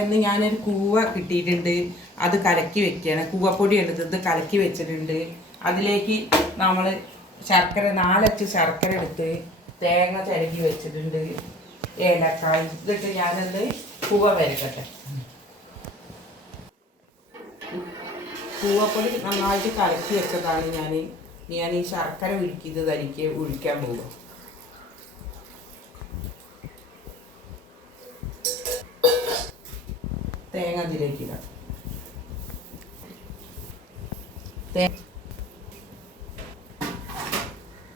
എന്ന് ഞാനൊരു കൂവ കിട്ടിയിട്ടുണ്ട്, അത് കലക്കി വെക്കുകയാണ്. കൂവപ്പൊടി എടുത്തത് കലക്കി വെച്ചിട്ടുണ്ട്. അതിലേക്ക് നമ്മൾ ശർക്കര 4 അച്ച് ശർക്കര എടുത്ത് തേങ്ങ ചിരകി വെച്ചിട്ടുണ്ട്, ഏലക്കായ് ഇതിട്ട് ഞാനത് കൂവ വരക്കട്ടെ. കൂവപ്പൊടി നന്നായിട്ട് കലക്കി വെച്ചതാണ് ഞാൻ ഈ ശർക്കര ഉരുക്കിയത് തനിക്ക് ഒഴിക്കാൻ പോകും. തേങ്ങ അതിലേക്ക് ഇടാം.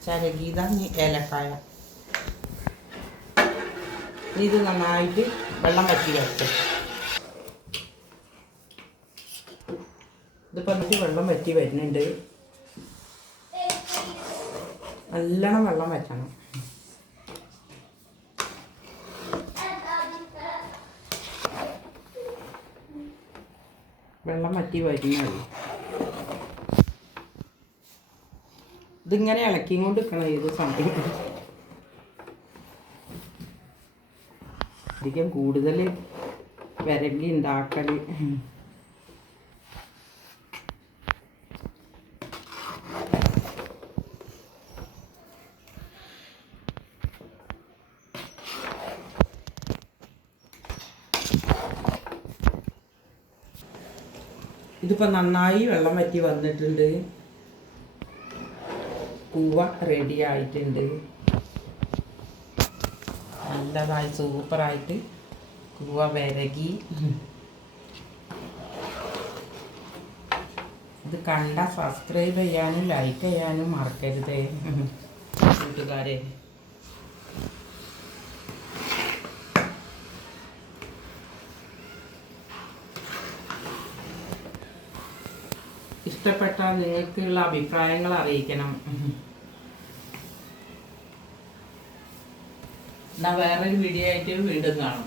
ചരകീത ഏലക്കായ ഇത് നന്നായിട്ട് വെള്ളം വറ്റി വെക്കും. ഇതിപ്പോൾ എന്നിട്ട് വെള്ളം വറ്റി വരുന്നുണ്ട്. നല്ലോണം വെള്ളം വറ്റണം. വെള്ളം വറ്റി വരുന്നത് ഇതിങ്ങനെ ഇളക്കിയും കൊണ്ട് നിൽക്കണം. ഏത് സമയം അധികം കൂടുതൽ വിരകി ഉണ്ടാക്കൽ. ഇതിപ്പോൾ നന്നായി വെള്ളം വറ്റി വന്നിട്ടുണ്ട്. കൂവ റെഡി ആയിട്ടുണ്ട്. നല്ലതായി സൂപ്പറായിട്ട് കൂവ വിരകി. ഇത് കണ്ട സബ്സ്ക്രൈബ് ചെയ്യാനും ലൈക്ക് ചെയ്യാനും മറക്കരുതേ കൂട്ടുകാരെ. ഇഷ്ടപ്പെട്ടാൽ നിങ്ങൾക്കുള്ള അഭിപ്രായങ്ങൾ അറിയിക്കണം. എന്നാൽ വേറൊരു വീഡിയോ ആയിട്ട് വീണ്ടും കാണാം.